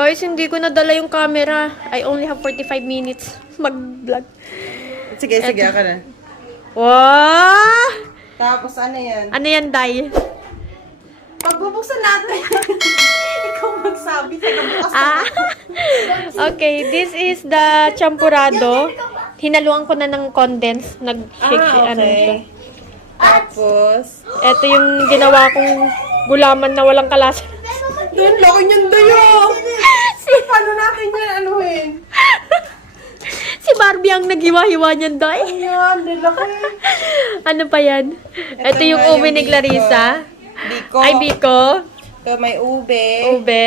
Guys, hindi ko nadala yung camera. I only have 45 minutes mag-vlog. Sige, sige, ako na. Wow! Tapos ano yan? Ano yan, Day? Pagbubuksan natin. Ikaw magsabi. Tagabukas Ah! Okay, this is the champurado. Hinaluan ko na ng condense. Nag-shake ano siya. Tapos, Ito yung ginawa kong gulaman na walang kalasa. doon, laki niyan dayo. Paano natin yan anuhin? Si Barbie ang naghiwa-hiwa niyan, Day. Ayan, laki. Ano pa yan? Ito yung nga ube ni biko. Clarissa. Biko. Ay, biko. Ito may ube. Ube.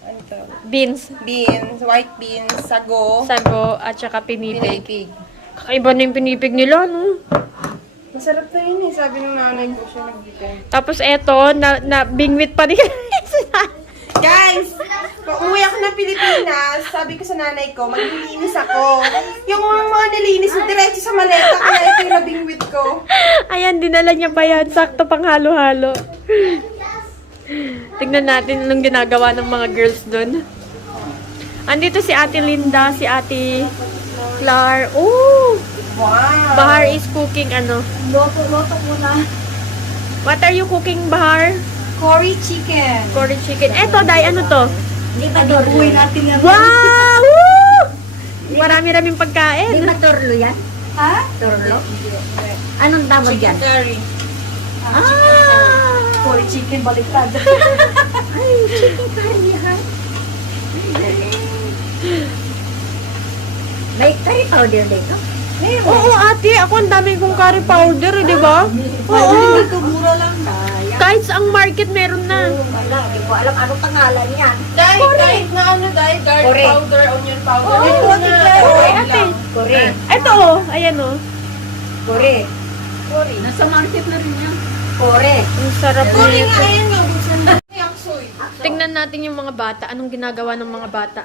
Ano to? Beans. Beans, white beans, sago. Sago at saka pinipig. Pinipig. Kakaiba na yung pinipig nila, no? Masarap na yun eh. Sabi ng nanay ko siya nagbigay. Tapos eto, na bingwit pa rin. Guys, pag umuwi ako ng Pilipinas, sabi ko sa nanay ko, maglilinis ako. Yung mga nilinis, diretso sa maleta, kaya ito yung nabingwit ko. Ayan, dinala niya pa yan. Sakto pang halo-halo. Tignan natin anong ginagawa ng mga girls dun. Andito si Ate Linda, si Ate Clar. Oh! Wow! Bahar is cooking ano. Loto muna. What are you cooking, Bahar? Curry chicken. Curry chicken. Eto, Day, ano to? Di ba torlo natin yan? Wow! Woo! Marami-raming pagkain. Di ba torlo yan? Ha? Torlo? Anong tawag yan? Curry. Ah! Curry chicken baliktad. Ay, chicken curry yan. May curry powder dito? Oo, ate. Ako ang dami kong curry powder, di ba? Oo. Dito mura lang. Ayan. Kahit ang market meron na. Wala, di ko alam anong pangalan yan. Kahit na ano, garlic Correct. powder, onion powder. Oo, Ito na. Curry, ate. Curry. Ito, oh. Ayan, oh. Curry. Curry. Nasa market na rin yan. Curry. Ang sarap Curry nito. nga, ayan nga. Buksan na. Yaksoy. Tingnan natin yung mga bata. Anong ginagawa ng mga bata?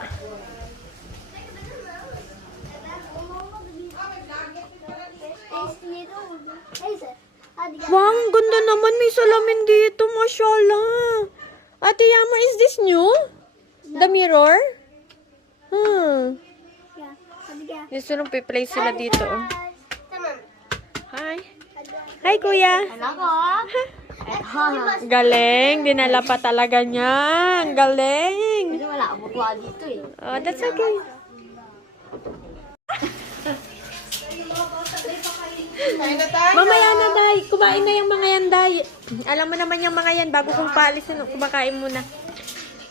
Wow, ang ganda naman. May salamin dito. Mashallah. Ate Yama, is this new? The mirror? Gusto nung piplace sila dito. Oh. Hi. Hi, kuya. Galing. Dinala pa talaga niya. Ang galing. Wala akong bukuha dito eh. Oh, that's okay. Kain na tayo. Mamaya na, Day. Kumain na yung mga yan, Day. Alam mo naman yung mga yan. Bago kong paalisin, kumakain muna.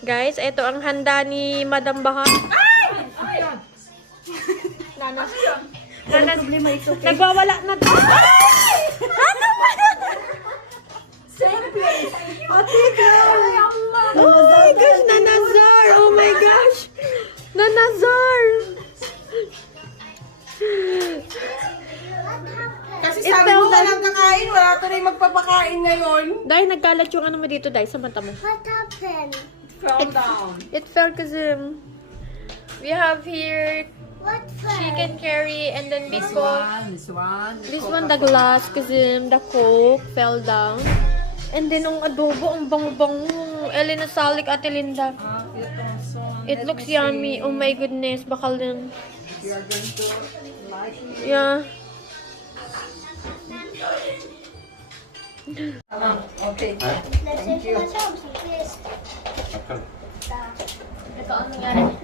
Guys, ito ang handa ni Madam Bahar. Nanas. Nanas. Problema ito. Nagwawala na. Ay! Ano ba? Ate ka! Oh my gosh, Nanazar. Oh my gosh. Nanazar. Kasi sabi mo Ito, walang kakain, wala tuloy magpapakain ngayon. Dahil nagkalat yung ano mo dito, Day, sa mata mo. What happened? Calm down. It fell kasi we have here What fell? chicken curry and then biko. This one. This one, the glass kasi the coke fell down. And then ang adobo, ang bango-bango. Elena Salik, Ate Linda. It looks yummy. Oh my goodness, bakal din. Yeah. Okay. Let's see myself, please.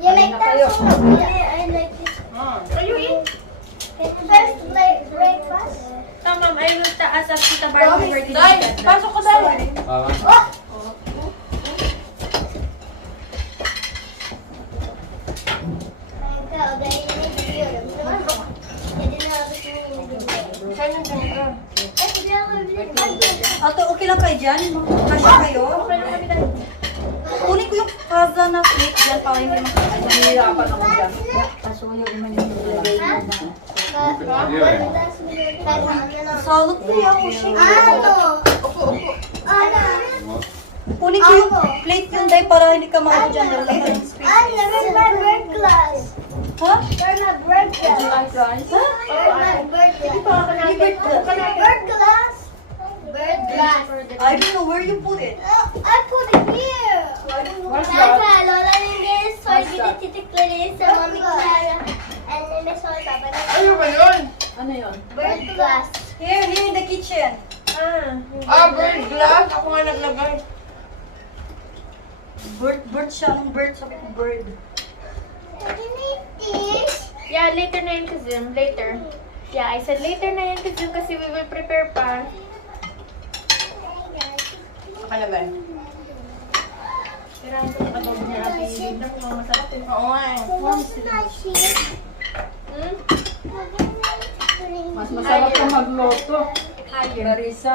You like that one? Yeah, I like this. Are you in? Can you first like breakfast? Ma'am, I will taas at Tita Barbie for this. Day, pasok ka Day. Oh! Ate, okay lang kayo dyan? Kasya kayo? Kunin ko yung kaza na plate dyan para hindi mahirapan ako dyan. Pasuyo naman yung nilagay mo na. Salot na yan, shake. Kunin ko yung plate yun, Day, para hindi ka maano dyan. Lalagyan ng space. Where's my bird glass? Ha? Where's my bird glass? Rice? Ha? Where's my bird glass? Hindi bird glass. Bird glass? Bird glass. I don't know where you put it. I put it here. I don't know. Lola soy binititikleri sa Mami Clara. And then may soy papa. Ano ba yun? Ano yun? Bird glass. Here in the kitchen. Bird glass. Ako nga naglagay. Bird siya. Anong bird? Sabi ko bird. Can you make this? Yeah, later na yun kasi. Later. Yeah, I said later na yun kasi we will prepare pa. Nakalagay. Tirahin ko yung adobo niya. Tignan mo mga masarap yun. Oo nga eh. Hmm? Mas masarap kang magluto. Higher. Marisa.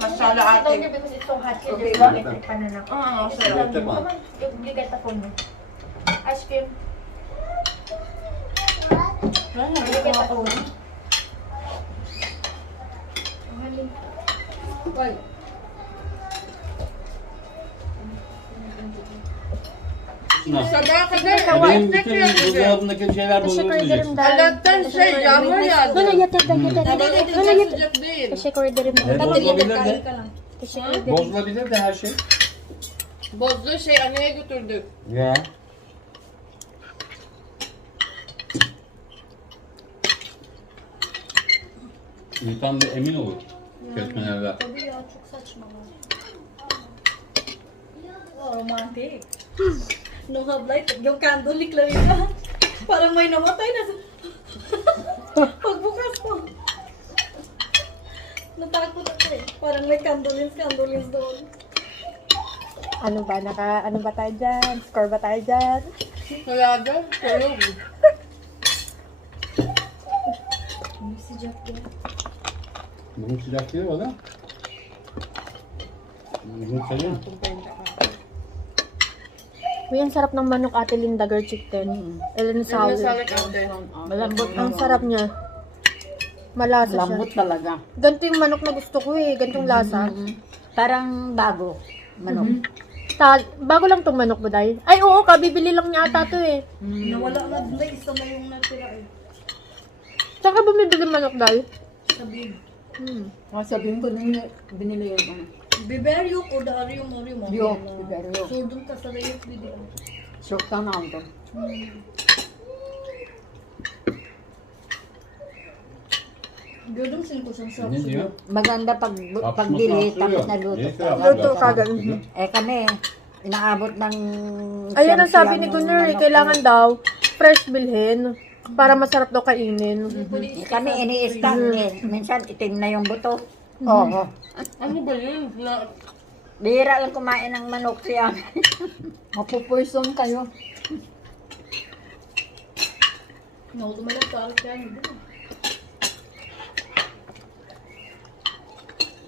Masala Ito ate. niya because it's so hot here. Okay There's ba? electric pan na. Oo, Ito sarap. lang. Come on. You get the phone mo. Ice cream. You get the phone. Why? Sabah ka na. Benim bütün buzdolabındaki şeyler Teşekkür bozulmayacak. ederim ben. Allah'tan şey yağmur yağdı. Nana yeter ben yeter. Nana yeter. Sıcak değil. Teşekkür ederim. Evet, bozulabilir de. Teşekkür ederim. Bozulabilir de her şey. Bozduğu şey anneye götürdük. Ya. İnsan da emin olur. Kesmelerde. Tabii ya çok saçma. Oh, romantic. No have light. Yung candle ni Clarissa. Parang may namatay na sa... Pagbukas ko. Natakot ako eh. Parang may candles doon. Ano ba tayo dyan? Score ba tayo dyan? Wala daw. Tulog. Si Jack din. Bugün sıcak değil o da. Bugün serin. Uy, ang sarap ng manok Ate Linda girl chicken. Ellen Sally. Nasalik ate. Malambot Ang sarap niya. Malasa Lambot siya. talaga. Ganito yung manok na gusto ko eh. Ganitong lasa. Parang bago. Manok. Bago lang tong manok, Buday. Ay, oo, kabibili lang niya ata to eh. Nawala na doon. Isa na yung natira eh. Saan ka bumibili manok, Day? Sabi. Sabihin ko na binili yun. Biberyo ko dari yung mori mo. Yok, biberyo. Surdum ka sa rayok video. Çoktan aldım. Gördüm seni ko sa Ne diyor? Maganda pag Tapos pagdili, masarap tapos yun. naluto. Yes, sir. Luto kagad. Eh kami, inaabot ng... Ayan ang sabi ni siyam-siyam Gunnar, yung kailangan manok. daw fresh bilhin para masarap daw kainin. Eh, kami ini-stack eh. Minsan itim na yung buto. Oo. Ano ba yun? Na, Bihira lang kumain ng manok siya. Mapupoison kayo. No, tumalak sa alat yan.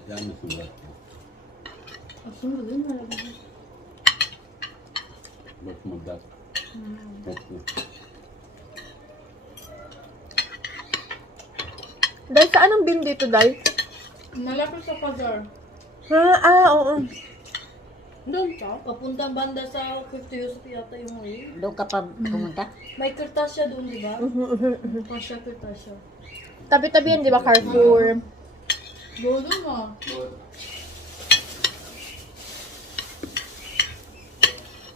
Gelmesin bırak. Aslında değil mi? Bakma bırak. Bakma. Dahil saan ang bin dito, Day? malapit sa Pazar. Oo. Doon ka? Papuntang banda sa 50 Yusuf yata yung way. Doon ka pa pumunta? May kertas siya doon, di ba? Pasya kertas siya. Tabi-tabi yan, di ba, Carrefour? Doon mo.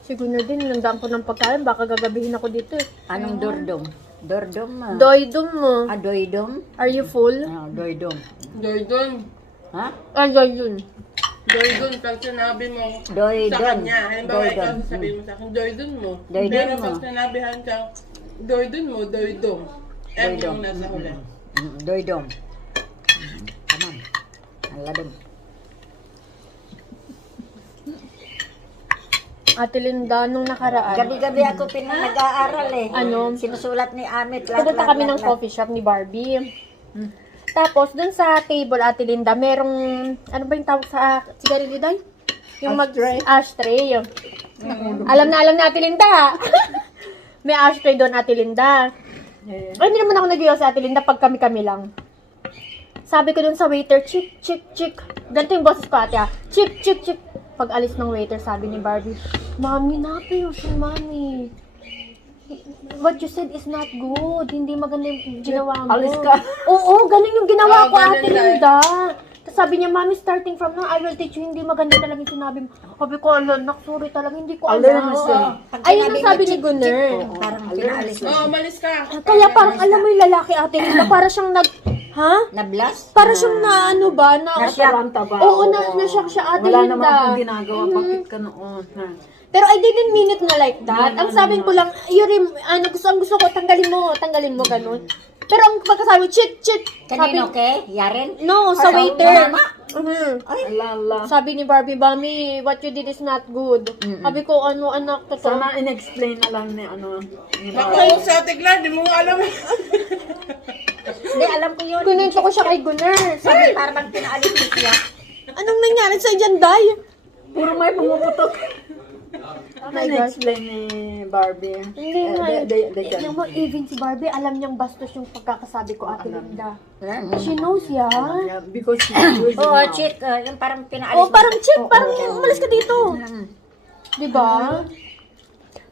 Siguro din, nandaan ko ng pagkain, baka gagabihin ako dito eh. Anong dordom? Dordom? Doydom mo. Doydom? Are you full? Doydom. Doydon. Ha? Doydon. Doydon. Pag sinabi mo sa Doydon. kanya. Halimbawa ikaw Doydon. sabihin mo sa akin, doydon mo. Doydon Pero mo. pag sinabihan ka, doydon mo, doydong. M Doydong. yung nasa huli. Doydom. Come on. Aladom. Ate Linda, nung nakaraan, Gabi-gabi ako nag-aaral eh. Ano? Sinusulat ni Amit. pumunta kami ng coffee shop ni Barbie. Tapos, dun sa table, Ate Linda, merong, ano ba yung tawag sa sigarilyo, Day? Yung ashtray. Alam na Ate Linda, ha? May ashtray doon, Ate Linda. Ay, hindi naman ako nag-iwas sa Ate Linda pag kami-kami lang. Sabi ko dun sa waiter, chick, chick, chick. Ganito yung boses ko, ate, ha? Chick, chick, chick. Pag alis ng waiter, sabi ni Barbie, Mami, napayusin, Mami. What you said is not good. Hindi maganda yung ginawa mo. Alis ka. Oo, ganun yung ginawa ko, ganun Ate na. Linda. Tapos Sabi niya, Mami, starting from now, I will teach you. Hindi maganda talaga yung sinabi mo. Sabi ko, nak, sorry talaga, hindi ko Alam alam. mo siya. Ayun ang sabi ni Gunner. Parang pinaalis na. Oh, umalis ka. Kaya parang alam mo yung lalaki ate Linda, para siyang Na-blast? para siyang na ano ba, Nasyaranta ba? Oo, na-shock siya ate Wala Linda. naman akong ginagawa. Bakit ka noon? Ha? Pero I didn't mean it na like that. Ang sabi ko lang, ang gusto ko, tanggalin mo, ganun. Pero ang pagkasabi, chit. Kanino, okay? Yaren? No, sa waiter. Alala. Sabi ni Barbie, Mami, what you did is not good. Sabi ko, ano, anak, totoo. Sana in-explain na lang ni ano. Ni Ako, sa Ate Glenn, di mo nga alam. Hindi, alam ko yun. Kunento ko siya kay Gunner. Sabi, parang pinaalis na siya. Anong nangyari sa dyan, Day? Puro may pumuputok. Oh Ano in-explain ni Barbie? Hindi nga. They can. Alam mo, even si Barbie, alam niyang bastos yung pagkakasabi ko, Ate Linda. She knows yan. Yeah, because she's using Oo, now. chick. Yung parang pinaalis Oh, parang chick, parang umalis ka dito. Diba?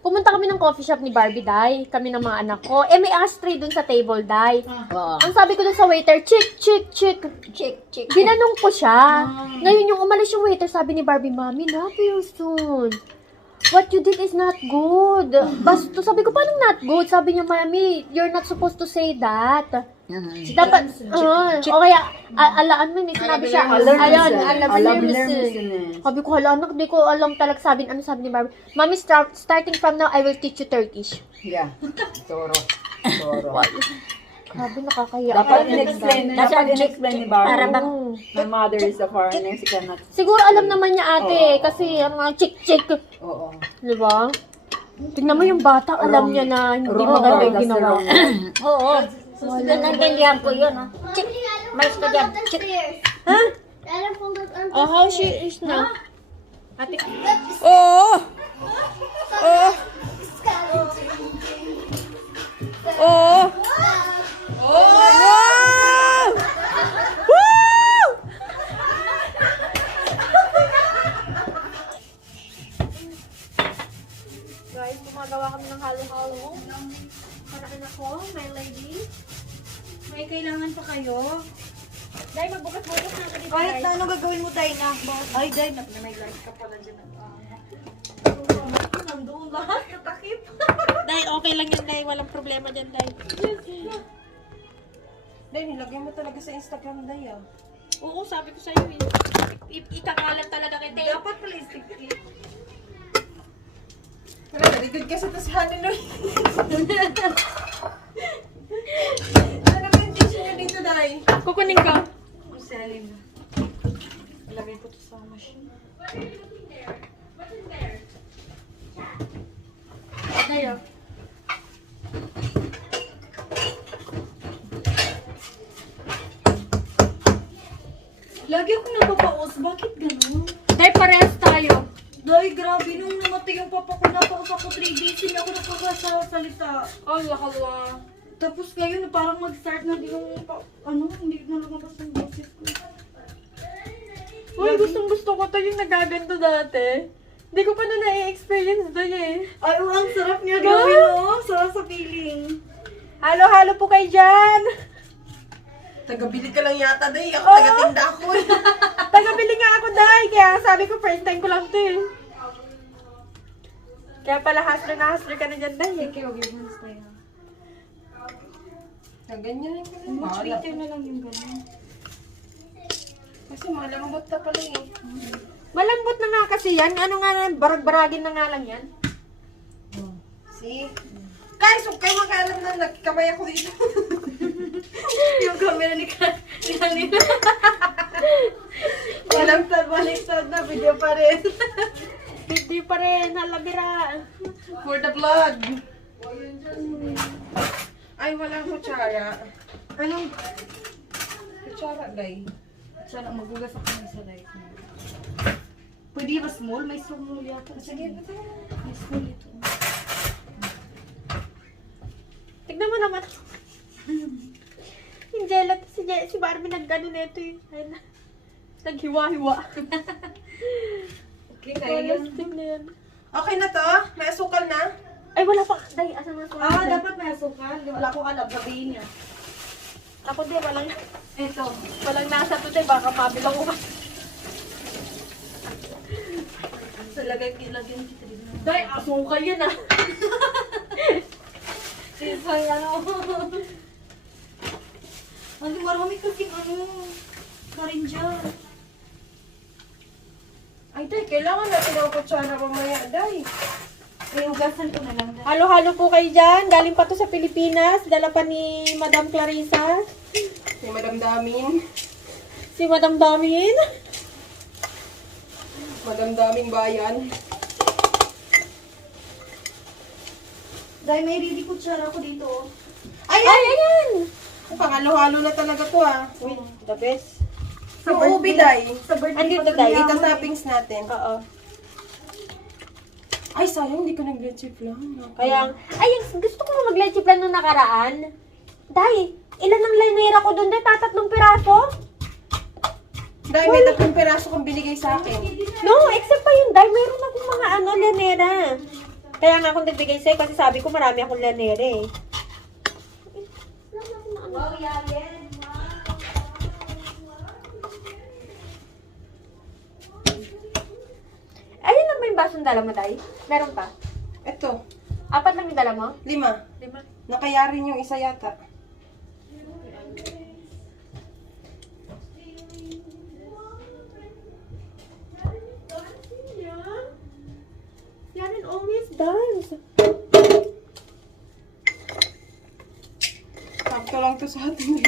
Pumunta kami ng coffee shop ni Barbie, Day. Kami ng mga anak ko. May ashtray dun sa table, Day. Oo. Ang sabi ko dun sa waiter, chick. Chick. Ginanong ko siya. Ngayon yung umalis yung waiter, sabi ni Barbie, Mami, not you soon. What you did is not good. Basto, sabi ko, paano not good? Sabi niya, Mami, you're not supposed to say that. Dapat, o kaya, alaan mo, may sinabi siya. Ayun, alam mo. Sabi ko, hala, anak, di ko alam talaga ano sabi ni Barbie. Mami, starting from now, I will teach you Turkish. Yeah. Toro. Sabi, nakakaya. Dapat in-explain ni Barbie. Para bang My mother is a foreigner. She cannot. Siguro alam naman niya ate, kasi ano nga, chick. Oo. Diba? Tignan mo yung bata, alam niya na hindi maganda yung ginawa. Oo. Nandiyan ko yun. Chick. Malis ka dyan. Chick. Ha? Alam kong doon. Oh, how she is now? Guys, gumagawa kami ng halo-halo. Para anak ko, my lady. May kailangan pa kayo. Dahil magbukas-bukas na ako dito. Kahit na ano gagawin mo tayo na. Ay, Day, may light ka pala dyan. Nandoon lahat, katakip. Dahil okay lang yan, Dahil. Walang problema dyan, Dahil. Day, nilagay mo talaga sa Instagram, Day, ah. Oo, sabi ko sa'yo eh. Ikakalat talaga kita. Dapat pala istikit. Wala, very good kasi ito si Hannah. Ano ba yung tissue niya dito, Day? Kukunin ka. Selling. Ilagay ko to sa machine. Dahil. Lagi ako napapaos. Bakit ganun? Dahil parehas tayo. Day, grabe. Nung namatay yung papa ko, napaos ako 3 days. Hindi ako nakakasalita. Allah, Allah. Tapos ngayon, parang mag-start na din yung, hindi na lumabas ng boses ko. Uy, gustong-gusto ko to yung nagaganto dati. Hindi ko pa na na-experience doon eh. Ay, ang sarap niya gawin, oh. Sarap sa feeling. Halo-halo po kayo dyan. Tagabili ka lang yata, Day. Ako taga-tinda ako, eh. Tagabili nga ako dahil. Kaya sabi ko, first time ko lang to eh. Kaya pala hustler ka na dyan dahil. Okay, once tayo. Ganyan lang pala. Much Wala. later na lang yung gano'n. Kasi malambot na pala, eh. Malambot na nga kasi yan. Ano nga, barag-baragin na nga lang yan. See? Guys, huwag kayo makaalam na nagkamay ako dito. Yung camera ni Kanina. Baliktad na, video pa rin. Hindi pa rin, halabira. For the vlog. Ay, walang kutsara. Anong? Kutsara, Day. Sana magugas ako ng sa light mo. Pwede ba small? May small yata. Sige, may small ito. Tignan mo naman. Yung Jella, si Barbie nag-gano nito eh. Ayun na. Naghiwa-hiwa. Okay, kaya yun. Plastic na yan. Okay na to? May asukal na? Ay, wala pa. Day, asa na ako? Dapat may asukal. Wala akong alam, sabihin niya. Ako din, walang, Ito. walang nasa to, te. Baka mabilang ko pa. Lagyan kita din. Day, asukal yan ah. Sisay, ano. Ano, marami kasing karinja. Ay, Day, kailangan natin ang kutsara mamaya, Day. Iugasan ko na lang. Halo-halo po kayo dyan. Galing pa to sa Pilipinas. Dala pa ni Madam Clarissa. Si Madam Damin. Si Madam Damin. Madam Daming Bayan. Dahil may ready kutsara ko dito. Ay, Ay, ayan! pangalo-halo na talaga to ah. Uy, the best. Yung ubi, Day. Sa birthday Andito, pa to Day. niya. Ito toppings natin. Oo. Ay, sayang, hindi ko nag-leche plan. Kaya, ay, gusto ko na mag-leche plan nung nakaraan. Day, ilan ang lanera ko doon? Day, tatatlong piraso? Day, may 3 peraso kang binigay sa akin. No, except pa yun, Day. Meron akong mga lanera. Kaya nga akong nagbigay sa'yo kasi sabi ko marami akong lanera eh. Wow, yan. Ayun lang ba yung basong dala mo, Day? Meron pa? Ito, 4 lang yung dala mo? 5. 5. Nakayarin yung isa yata. Yan and always dance. Sakto lang to sa atin.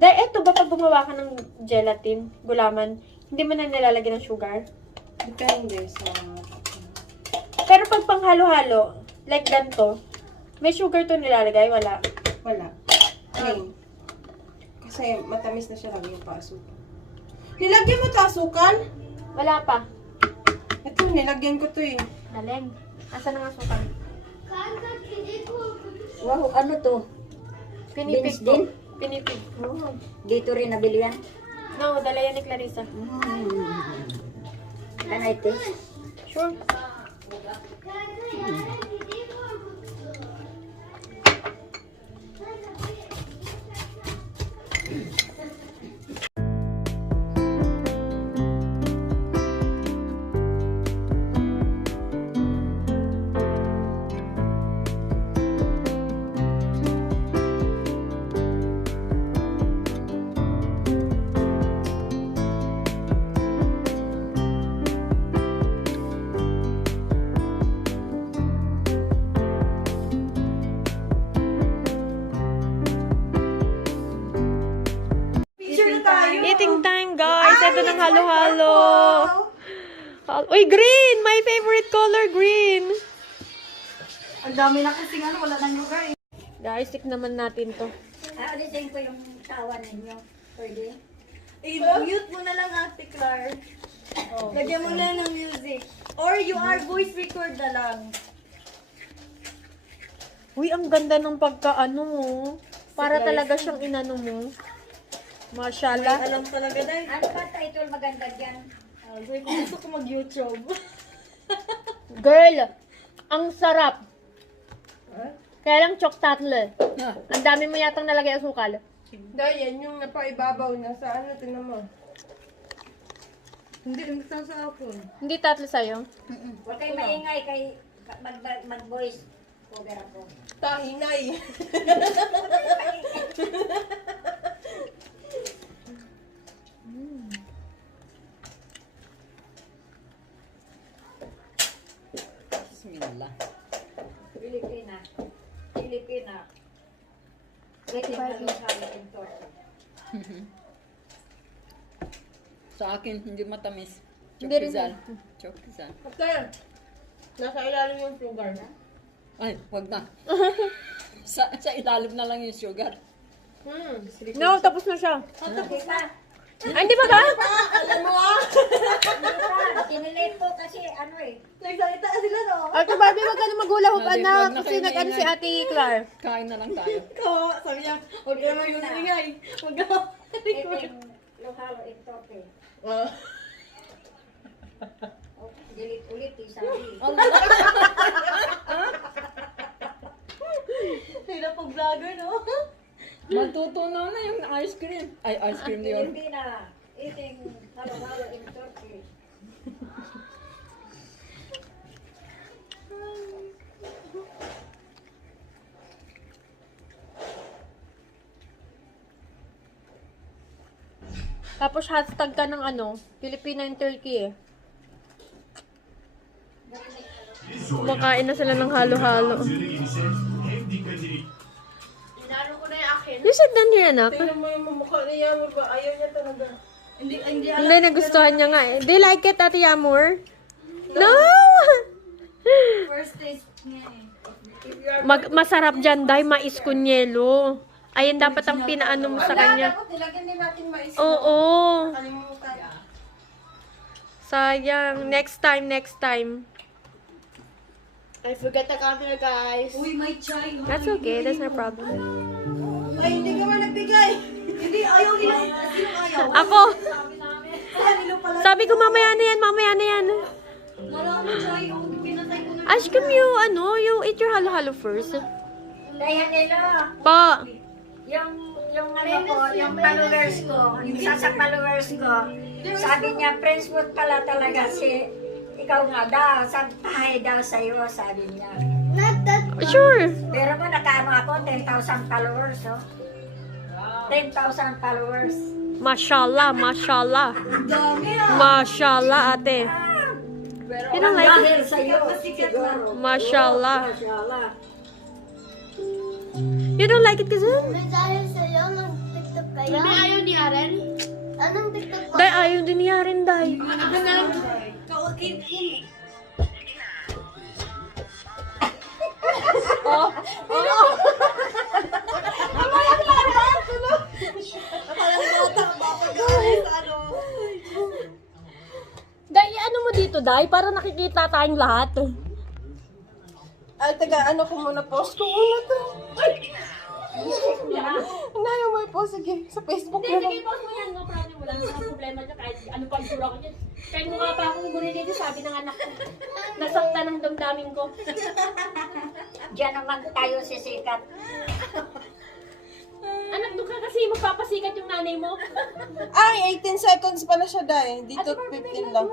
Dahil eto ba pag gumawa ka ng gelatin, gulaman, hindi mo na nilalagyan ng sugar? Depende sa... Pero pag panghalo-halo, like ganito, may sugar to nilalagay, wala. Wala. Plain. Kasi matamis na siya, lagyan pa asukal. Nilagyan mo to asukal? Wala pa. Ito, nilagyan ko to eh. Galing. Asan ang asukal? Wow, ano to? Pinipig Beans ko. din? Pinipig. Dito rin nabili yan. No, dala yan ni Clarissa. Can I taste? Sure. Picture na tayo. Eating time, guys. Ito ng halo-halo. Uy, green! My favorite color, green. Ang dami na kasi wala nang lugar eh. Guys, stick naman natin to. Alisin ko yung tawa ninyo. Pwede? I-mute mo na lang Ate Clar. Lagyan mo na ng music. Or you are voice record na lang. Uy, ang ganda ng pagkaano mo. Para talaga siyang inano mo. Mashallah. Alam talaga dahil. Ano ba title maganda dyan? Gusto ko mag-YouTube. Girl, ang sarap. Kaya lang chok tatle. Ang dami mo yatang nalagay asukal. Dahil yan yung napaibabaw na sa ano, tinan mo. Hindi, gusto sa hapon. Hindi tatle sa'yo. Huwag kayo maingay kay mag-voice cover ako. Tahinay. Bismillah. Pilipina. Pilipina. Pwede halo-halo yung torta. Sa akin, hindi matamis. Hindi rin. Chokizal. Chokizal. Okay. Nasa ilalim yung sugar. Ay, wag na. sa ilalim na lang yung sugar. No, tapos na siya. Hindi pa. Ay, hindi ba ka? Alam mo ah! Kinilate ko kasi ano eh. Nagsalita sila no? Ate Barbie, wag ka na magulahop, Wag anak. na Kasi kayo nag-ano si maingay. Ate Clar. Kain na lang tayo. Kawawa, sabi niya, huwag ka naman yung ingay. Huwag ka. Ito yung halo yung torta. Ah. Okay. delete ulit eh, sabi. Sila pag vlogger, no? Matutunaw na yung ice cream. Ay, ice cream yun. Hindi na. Eating halo-halo in Turkey. Tapos hashtag ka ng ano, Filipina in Turkey eh. Kumakain na sila ng halo-halo. You sit down here, anak. Tingnan mo yung mukha ni Yamur ba? Ayaw niya talaga. Hindi, nagustuhan niya nga eh. Do you like it, Ate Yamur? No! First taste niya eh. Masarap dyan, dahil mais con yelo. Ayun dapat ang pinaano mo sa kanya. Dapat nilagyan din natin mais. Oo. Kalimutan. Sayang. Next time. I forgot the camera, guys. Uy, may chai. That's okay. That's no problem. Ay, hindi ka man nagbigay. Hindi, ayaw nila. Sino ayaw? Ako. Nilo pala. Sabi ko mamaya na yan. Marami chai. Oh, pinatay ko na. Ashkim, you eat your halo-halo first. Kaya nila, Pa. yung ano ko, yung followers ko, yung isa sa followers ko, sabi niya, Prince Wood pala talaga si, ikaw nga daw, tahay daw sa'yo, sabi niya. Not that. Sure. Pero mo, nakaano ako, 10,000 followers, oh. 10,000 followers. Mashallah. Dami ah. Mashallah, ate. You don't like it? Dahil sa'yo, Sikat na. Mashallah. Mashallah. You don't like it, Kazan? May dahil sa'yo, nag-tiktok kayo. May ayaw ni Aren? Anong tiktok pa? Day, ayaw din niya rin, day. Day, ano mo dito, day? Para nakikita tayong lahat. Ay, taga, ano ko muna, post ko muna to. Ay! Ayaw mo i-post, sige. Sa Facebook na lang. post mo yan, no problem. Wala nang problema dyan. Kahit ano pa isura ko dyan. Kahit mukha pa akong guri dito, sabi ng anak ko. Nasakta ng damdamin ko. Diyan naman tayo sisikat. Anak, doon ka kasi magpapasikat yung nanay mo. Ay, 18 seconds pala siya, Day. Dito, 15 lang.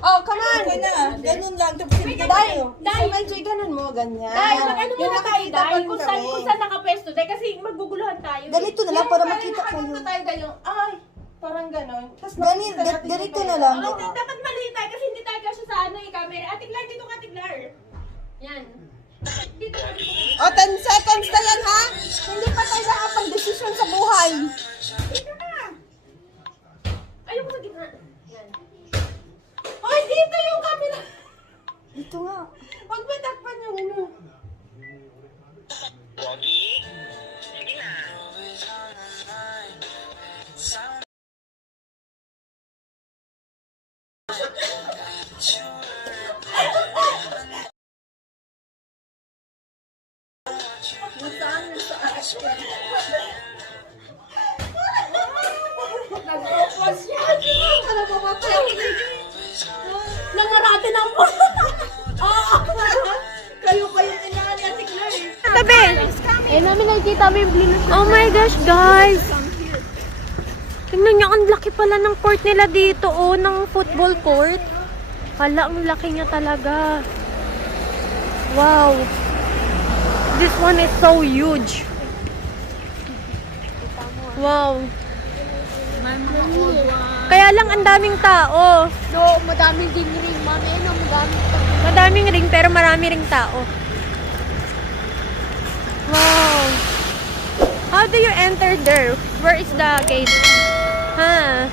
Oh, come on! Okay na. Ganun lang. Tapos hindi ka tayo. Dahil, medyo ganun mo, ganyan. Dahil, mag-ano Yung muna tayo, nakikita pa dahil rin kung kami. saan nakapwesto, dahil kasi maguguluhan tayo. Ganito na lang para makita kayo. Nakikita tayo ganyan. Ay, parang ganun. Tapos Ganito na lang. Oo, dapat mali tayo kasi hindi tayo kasi sa ano yung camera. Atiglar, dito ka, Atiglar. Yan. Dito ka, dito ka. Oh, 10 seconds na yan, ha? Hindi pa tayo nakapag-desisyon sa buhay. Dito ka. Ayoko sa gitna. Yan. Ay, dito yung camera. Dito nga. Huwag mo takpan yung ano. Nangarate na po. Kayo pa yung inahan ni Ate Claire. Tabi! Eh, namin nakikita mo yung blinis. Oh my gosh, guys! Tingnan niyo, ang laki pala ng court nila dito, oh, ng football court. Hala, ang laki niya talaga. Wow. This one is so huge. Wow. Kaya lang ang daming tao. No, madaming din rin, mami. No, madaming pa. Madaming ring pero marami ring tao. Wow. How do you enter there? Where is the gate? Ha?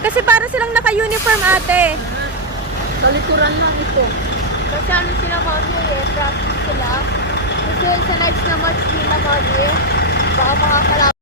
Kasi para silang naka-uniform, ate. Sa likuran lang ito. Kasi ano sila, mami, eh. Practice sila. Kasi sa next na match nila, mami, baka makakalaban.